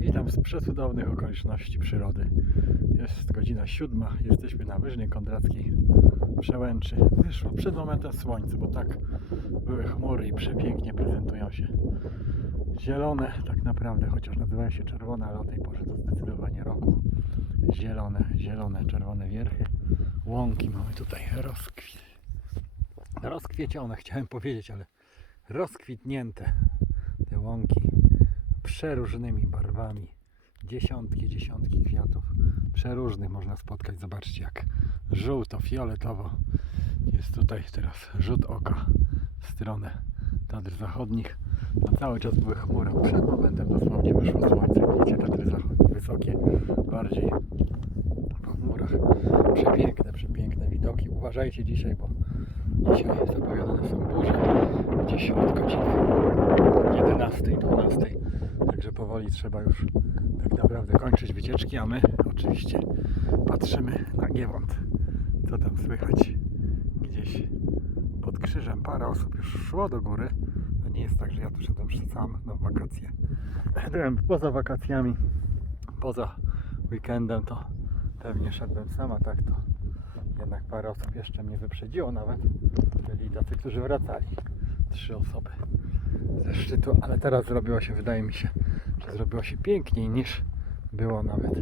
witam z przecudownych okoliczności przyrody. Jest godzina siódma, jesteśmy na Wyżnej Kondrackiej Przełęczy. Wyszło przed momentem słońce, bo tak były chmury i przepięknie prezentują się zielone, tak naprawdę, chociaż nazywają się czerwone, ale o tej porze to zdecydowanie roku. Zielone, zielone, czerwone wierchy, łąki mamy tutaj rozkwit. Rozkwiecione chciałem powiedzieć, ale rozkwitnięte te łąki przeróżnymi barwami. Dziesiątki, dziesiątki kwiatów przeróżnych można spotkać. Zobaczcie jak żółto, fioletowo. Jest tutaj teraz rzut oka w stronę Tatr Zachodnich. No cały czas były chmury. Przed momentem dosłownie wyszło słońce. Widzicie Tatry Zachodnie wysokie, bardziej po chmurach. Przepiękne, przepiękne widoki. Uważajcie dzisiaj, bo dzisiaj zapowiadane są burze. Gdzieś od godziny 11, 12. Także powoli trzeba już tak naprawdę kończyć wycieczki, a my oczywiście patrzymy na Giewont. Co tam słychać gdzieś pod krzyżem. Parę osób już szło do góry. To nie jest tak, że ja tu szedłem sam na wakacje. Byłem poza wakacjami, poza weekendem, to pewnie szedłem sam, a tak to jednak parę osób jeszcze mnie wyprzedziło nawet. Byli tacy, którzy wracali. Trzy osoby ze szczytu, ale teraz zrobiło się, wydaje mi się, że zrobiło się piękniej niż było nawet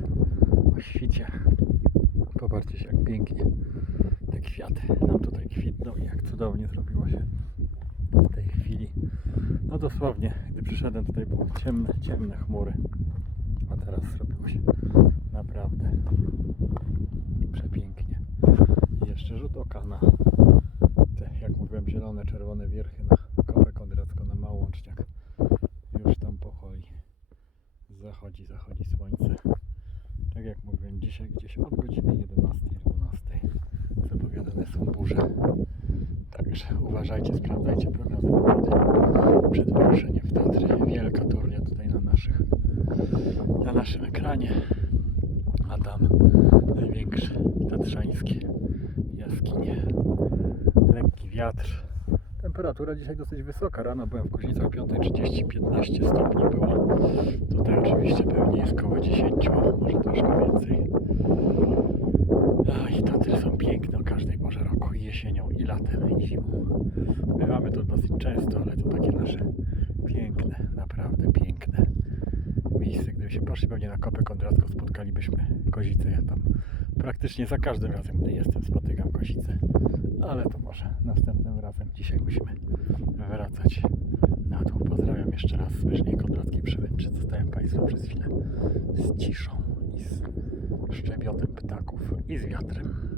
o świcie. Popatrzcie się, jak pięknie te kwiaty nam tutaj kwitną i jak cudownie zrobiło się w tej chwili. No dosłownie, gdy przyszedłem tutaj były ciemne, ciemne chmury, a teraz zrobiło się naprawdę przepięknie. I jeszcze rzut oka na jak mówiłem, zielone, czerwone wierchy na Kopę Kondracką, na Małączniak. Już tam powoli zachodzi, zachodzi słońce. Tak jak mówiłem, dzisiaj gdzieś od godziny 11-12 zapowiadane są burze. Także uważajcie, sprawdzajcie prognozy pogody przed wyruszeniem w Tatry. Wielka turnia tutaj na naszych, na naszym ekranie. A tam największe tatrzańskie jaskinie. Wiatr. Temperatura dzisiaj dosyć wysoka. Rano byłem w Kuźnicy o 5.30, 15 stopni było. Tutaj oczywiście pewnie jest koło 10, może troszkę więcej. I Tatry są piękne o każdej porze roku, jesienią, i latem, i zimą. Bywamy tu dosyć często, ale to takie nasze piękne, naprawdę piękne miejsce. Gdybyśmy poszli pewnie na Kopę Kondracką, spotkalibyśmy kozicę. Ja tam praktycznie za każdym razem, gdy jestem, spotykam kozicę. Ale to może następnym razem. Dzisiaj musimy wracać na dół. Pozdrawiam jeszcze raz z Wyżnej Kondrackiej Przełęczy. Zostałem Państwu przez chwilę z ciszą i z szczebiotem ptaków i z wiatrem.